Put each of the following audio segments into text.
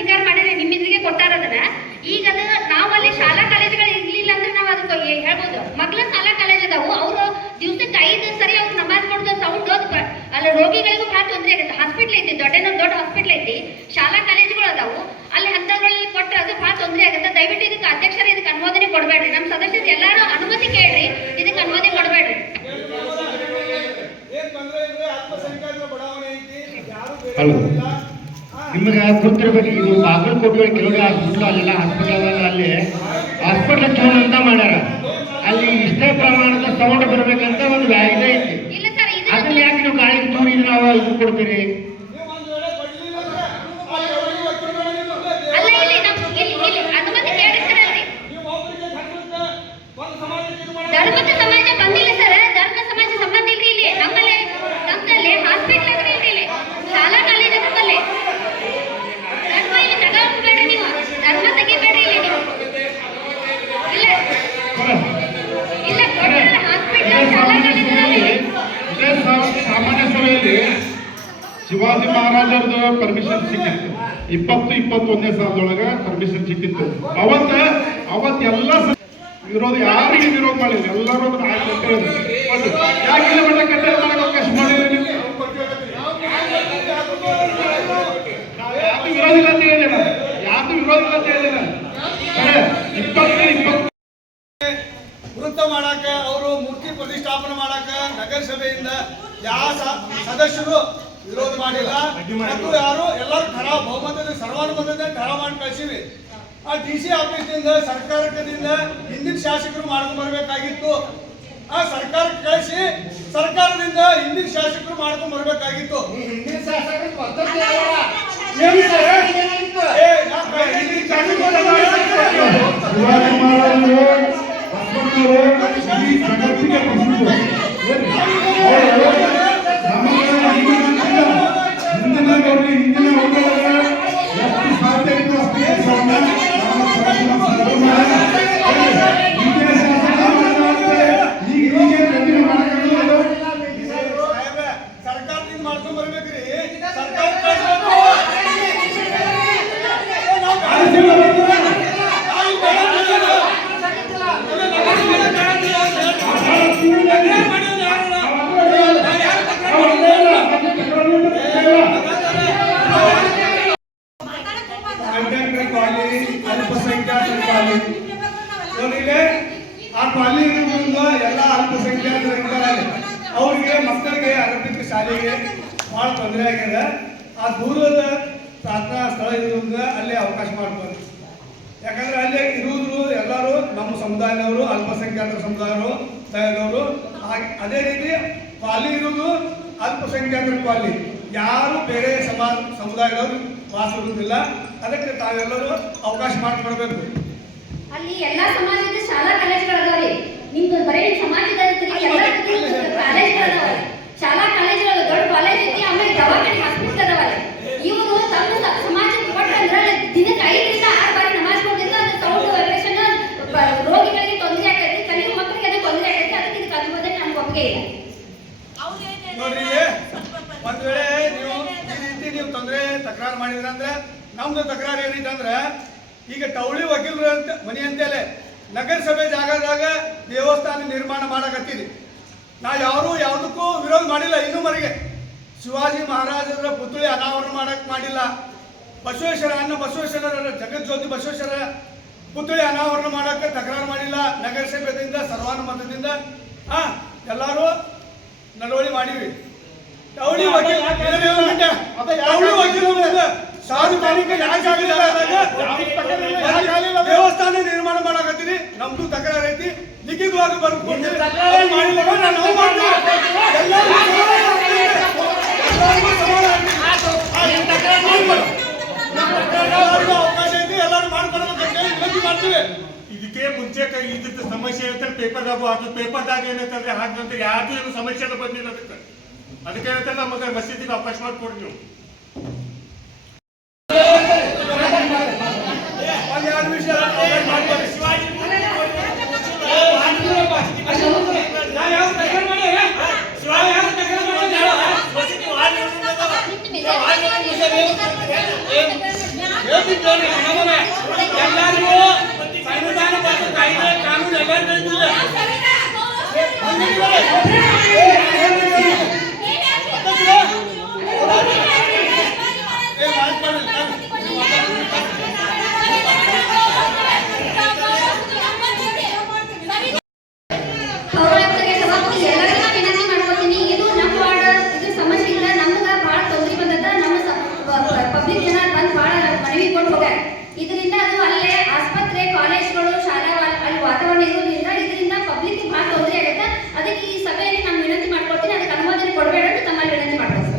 ಸ್ವೀಕಾರ ಮಾಡಿದ್ರೆ ನಿಮ್ಮಿದ್ರಿಗೆ ಕೊಟ್ಟಾರ ಅದನ್ನ. ಈಗ ಅದು ನಾವು ಅಲ್ಲಿ ಶಾಲಾ ಕಾಲೇಜುಗಳು ಇರ್ಲಿಲ್ಲ ಅಂದ್ರೆ ನಾವು ಅದಕ್ಕೆ ಹೇಳ್ಬೋದು. ಮಕ್ಳ ಶಾಲಾ ಕಾಲೇಜ್ ಅದಾವು ಅವರು ದಿವ್ಸಕ್ಕೆ ಐದು ಸರಿ ಅವ್ರು ನಮಾಜ್ ಮಾಡೋದು ಸೌಂಡ್ ಅಲ್ಲಿ ರೋಗಿಗಳಿಗೂ ಭಾಳ ತೊಂದರೆ ಆಗುತ್ತೆ. ಹಾಸ್ಪಿಟ್ಲ್ ಐತಿ ದೊಡ್ಡ ದೊಡ್ಡ ಹಾಸ್ಪಿಟ್ಲ್ ಐತಿ ಶಾಲಾ ಕಾಲೇಜುಗಳು ಅದಾವು. ಅಲ್ಲಿ ಹಂತಗಳಲ್ಲಿ ಕೊಟ್ಟರೆ ಅದು ಭಾಳ ತೊಂದರೆ ಆಗುತ್ತೆ. ದಯವಿಟ್ಟು ಇದಕ್ಕೆ ಅಧ್ಯಕ್ಷರ ಇದಕ್ಕೆ ಅನುಮೋದನೆ ಕೊಡಬೇಡ್ರಿ. ನಮ್ಮ ಸದಸ್ಯರು ಎಲ್ಲರೂ ಅನುಮತಿ ಕೇಳ್ರಿ ಇದಕ್ಕೆ ಅನುಮೋದನೆ ಕೊಡಬೇಡ್ರಿ. ಹಲೋ. ನಿಮಗೆ ಗೊತ್ತಿರ್ಬೇಕು ಇದು ಬಾಗಲಕೋಟೆ ಕೆಲವು ಹಾಸ್ಪಿಟಲ್ ಅಲ್ಲೆಲ್ಲ ಹಾಸ್ಪಿಟಲ್ ಅಲ್ಲಿ ಹಾಸ್ಪಿಟಲ್ ಚೌನ್ ಅಂತ ಮಾಡ್ಯಾರ. ಅಲ್ಲಿ ಇಷ್ಟೇ ಪ್ರಮಾಣದ ಸೌಂಡ್ ಬರ್ಬೇಕಂತ ಒಂದು ವ್ಯಾಯ್ದೆ ಐತಿ ಅದನ್ನ ಯಾಕೆ ನೀವು ಗಾಳಿ ತೋರಿದ್ರೆ ನಾವು ಇದು ಕೊಡ್ತೀರಿ ನೀವು ಒಂದ್ ವೇಳೆ ಕೊಡ್ಲಿಲ್ಲ ಅಂದ್ರೆ ಆ ಚೌಳಿ ವಕೀಲರು ನಿಮ್ಗೆ ಅಲ್ಲ ಇಲ್ಲಿ ನಮ್ ಇಲ್ಲಿ ಇಲ್ಲಿ ಅನುಮತಿ ಕೇಳ್ರಿ ಸರ್ ಅಲ್ಲಿ ನೀವು ಒಬ್ರಿಗೆ ಧರ್ಮಕ್ಕೆ ಒಂದು ಸಮಾಜಕ್ಕೆ ಇದು ಮಾಡಿ ಧರ್ಮದ ಸಮಾಜ ಬಂದಿಲ್ಲ ಸರ್ ಧರ್ಮ ಸಮಾಜ ಸಂಬಂಧ ಇಲ್ರಿ ಇಲ್ಲಿ ನಮ್ಮಲ್ಲಿ ನಮ್ಮಲ್ಲಿ ಹಾಸ್ಪಿಟ್ಲ್ ಅದ್ರಿ ಇಲ್ರಿ ಇಲ್ಲಿ ಶಾಲಾ ಕಾಲೇಜ್ ನಮ್ಮಲ್ಲಿ ಧರ್ಮ ಇಲ್ಲಿ ತಗೋಬೇಡ್ರಿ ನೀವು ಧರ್ಮ ತೆಗಿಬೇಡ್ರಿ ಇಲ್ಲಿ ನೀವು ಇಲ್ಲ ಇಲ್ಲ ಕೊಡ್ರಿ ಹಾಸ್ಪಿಟ್ಲ್ ಇದೇ ಶಾಲಾ ಸಾಮಾನ್ಯ ಕಾಲೇಜ್ ಸಭೆಯಲ್ಲಿ ಇದೇ ಸಾ- ಸಾಮಾನ್ಯ ಸಭೆಯಲ್ಲಿ ಶಿವಾಜಿ ಮಹಾರಾಜರದು ಪರ್ಮಿಷನ್ ಸಿಕ್ಕಿತ್ತು. ಇಪ್ಪತ್ತು ಇಪ್ಪತ್ತೊಂದನೇ ಸಾಲದೊಳಗೆ ಪರ್ಮಿಷನ್ ಸಿಕ್ಕಿತ್ತು. ಅವತ್ತ, ಅವತ್ತು ಎಲ್ಲ ವಿರೋಧ ಯಾರಿಗೆ ವಿರೋಧ ಮಾಡಿಲ್ಲ. ಎಲ್ಲರೂ ಅವಕಾಶ ಮಾಡಿಲ್ಲ ವಿರೋಧ ಇಲ್ಲ ಅಂತ ನಾನು. ಯಾರು ವಿರೋಧ ಇಲ್ಲ ಅಂತ ವೃತ್ತ ಮಾಡಾಕ ಅವರು ಮೂರ್ತಿ ಪ್ರತಿಷ್ಠಾಪನೆ ಮಾಡಾಕ ನಗರಸಭೆಯಿಂದ ಯಾವ ಸದಸ್ಯರು ವಿರೋಧ ಮಾಡಿಲ್ಲ. ಮತ್ತು ಯಾರು? ಎಲ್ಲರೂ ಠರಾವ್ ಬಹುಮತದ ಸರ್ವಾನುಮತದ ಠರಾವ್ ಮಾಡಿ ಕಳಿಸಿವಿ ಆ ಡಿ ಸಿ ಆಫೀಸ್ನಿಂದ ಸರ್ಕಾರದಿಂದ ಹಿಂದಿನ ಶಾಸಕರು ಮಾಡ್ಕೊಂಡು ಬರಬೇಕಾಗಿತ್ತು. ಆ ಸರ್ಕಾರ ಕಳಿಸಿ ಸರ್ಕಾರದಿಂದ ಹಿಂದಿನ ಶಾಸಕರು ಮಾಡ್ಕೊಂಡು ಬರ್ಬೇಕಾಗಿತ್ತು. ಏ, ಶಾಸಕರು ಕೈ ಅವ್ರಿಗೆ ಮಕ್ಕಳಿಗೆ ಅರಬಿಕ್ ಶಾಲೆಗೆ. ಭಾಳ ತೊಂದರೆ ಆಗ್ಯದ. ಆ ದೂರದ ಪ್ರಾರ್ಥನಾ ಸ್ಥಳ ಇರೋದ್ರಿಂದ ಅಲ್ಲಿ ಅವಕಾಶ ಮಾಡ್ಬೋದು. ಯಾಕಂದ್ರೆ ಅಲ್ಲೇ ಇರುವುದು ಎಲ್ಲರೂ ನಮ್ಮ ಸಮುದಾಯದವರು, ಅಲ್ಪಸಂಖ್ಯಾತರ ಸಮುದಾಯವರು ಸಮುದಾಯದವರು ಹಾಗೆ ಅದೇ ರೀತಿ ಪಾಲಿ ಇರುವುದು ಅಲ್ಪಸಂಖ್ಯಾತರ ಪಾಲಿ. ಯಾರು ಬೇರೆ ಸಮಾಜ ಸಮುದಾಯದವರು ವಾಸ ಇರುವುದಿಲ್ಲ. ಅದಕ್ಕೆ ತಾವೆಲ್ಲರೂ ಅವಕಾಶ ಮಾಡಿಕೊಡ್ಬೇಕು. ಅಲ್ಲಿ ಎಲ್ಲ ಸಮಾಜದ ಶಾಲಾ ಕಾಲೇಜುಗಳದಾವ್ರಿ ನಿಮ್ದು ಬರೀ ಸಮಾಜದ ಕಾಲೇಜುಗಳದಾವ ಶಾಲಾ ಕಾಲೇಜ್ಗಳ ದೊಡ್ಡ ಕಾಲೇಜ್ ಐತಿ ಆಮೇಲೆ ದವಾಖಾನೆ ಹಾಸ್ಪಿಟಲ್ ಅದಾವಲ್ಲಿ ಇವರು ತಮ್ಮ ಸಮಾಜಕ್ಕೆ ಕೊಟ್ಟಂದ್ರೆ ದಿನಕ್ಕೆ ಐದರಿಂದ ಆರು ಬಾರಿ ನಮಾಜ್ ಕೊಡ್ತಿದ್ರು ಅದು ಸೌಂಡ್ ವೈಬ್ರೇಷನ್ ರೋಗಿಗಳಿಗೆ ತೊಂದರೆ ಆಗೈತಿ ಕಲಿಯುವ ಮಕ್ಕಳಿಗೆ ಅದು ತೊಂದರೆ ಆಗೈತಿ ಅದಕ್ಕೆ ಇದಕ್ಕೆ ಅನುಮೋದನೆ ನಮ್ಗೆ ಒಪ್ಪಿಗೆ ಇಲ್ಲ. ನೋಡ್ರಿ ಒಂದ್ ವೇಳೆ ನೀವು ಈ ರೀತಿ ನೀವು ತೊಂದರೆ ತಕರಾರು ಮಾಡಿದ್ರಂದ್ರೆ ನಮ್ದು ತಕರಾರು ಏನೈತೆ ಅಂದ್ರೆ ಈಗ ಟೌಳಿ ವಕೀಲರು ಅಂತ ಮನೆ ಅಂತೇಳಿ ನಗರಸಭೆ ಜಾಗದಾಗ ದೇವಸ್ಥಾನ ನಿರ್ಮಾಣ ಮಾಡಕತ್ತೀರಿ. ನಾ ಯಾರು ಯಾವುದಕ್ಕೂ ವಿರೋಧ ಮಾಡಿಲ್ಲ ಇನ್ನೂವರೆಗೆ ಶಿವಾಜಿ ಮಹಾರಾಜರ ಪುತ್ಳಿ ಅನಾವರಣ ಮಾಡಕ್ ಮಾಡಿಲ್ಲ. ಬಸವೇಶ್ವರ ಅನ್ನ ಬಸವೇಶ್ವರರ ಜಗಜ್ಯೋತಿ ಬಸವೇಶ್ವರ ಪುತ್ಳಿ ಅನಾವರಣ ಮಾಡಕ್ಕೆ ತಕರಾರು ಮಾಡಿಲ್ಲ. ನಗರಸಭೆಯಿಂದ ಸರ್ವಾನುಮತದಿಂದ ಹಾ ಎಲ್ಲರೂ ನಡವಳಿ ಮಾಡಿವಿ ಟೌಳಿ ಯಾಕೆ ಸಾರ್ವಜನಿಕ ದೇವಸ್ಥಾನ ನಿರ್ಮಾಣ ಮಾಡಕತ್ತೀರಿ ನಮ್ದು ತಕರಾರು ಐತಿ. ಲಿಖಿತವಾಗಿ ಬರ್ಕೊಂಡು ನಾವು ಮಾಡ್ತೀವಿ ಅವಕಾಶ ಐತಿ. ಎಲ್ಲರೂ ಮಾಡ್ಕೊಡ್ಬೇಕು ಮಾಡ್ತೀವಿ. ಇದಕ್ಕೆ ಮುಂಚೆ ಕೈ ಇದ್ದಿದ್ದು ಸಮಸ್ಯೆ ಇರ್ತಾರೆ ಪೇಪರ್ದಾಗ ಅದು ಪೇಪರ್ದಾಗ ಏನಂತಂದ್ರೆ ಹಾಕಂತ ಯಾರ್ದು ಏನು ಸಮಸ್ಯೆ ಬಂದಿಲ್ಲ ಅದಕ್ಕೆ. ಅದಕ್ಕೆ ಹೇಳ್ತಾರೆ ನಮಗೆ ಮಸೀದಿಗೆ ಅವಕಾಶ ಮಾಡಿಕೊಡ್ರಿ ನೀವು. ಇದ್ದೇನೆ ಹಣವನ್ನ ಎಲ್ಲರಿಗೂ ಸಂವಿಧಾನ ಮತ್ತು ಕಾಯ್ದೆ ಕಾನೂನು ಎಲ್ಲರಿಗೂ ತೆಗೆದುಕೊಂಡು ಹೋಗ್ಯಾರ ಇದರಿಂದ ಅದು ಅಲ್ಲೇ ಆಸ್ಪತ್ರೆ ಕಾಲೇಜ್ಗಳು ಶಾಲಾ ಅಲ್ಲಿ ವಾತಾವರಣ ಇರೋದ್ರಿಂದ ಇದರಿಂದ ಪಬ್ಲಿಕ್ ಬಹಳ ತೊಂದರೆ ಆಗುತ್ತೆ. ಅದಕ್ಕೆ ಈ ಸಭೆಯಲ್ಲಿ ನಾನು ವಿನಂತಿ ಮಾಡ್ಕೊಳ್ತೀನಿ ಅದಕ್ಕೆ ಅನುಮೋದನೆ ಕೊಡಬೇಡ ಅಂತ ತಮ್ಮಲ್ಲಿ ವಿನಂತಿ ಮಾಡ್ಕೊಳ್ತೀನಿ.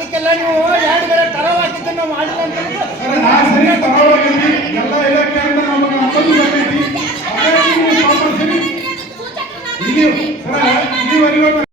ಅದಕ್ಕೆಲ್ಲ ನೀವು ಎರಡು ಬೇರೆ ತರವ್ ಹಾಕಿದ್ದು ನಾವು ಮಾಡಿಲ್ಲ ನಮಗೆ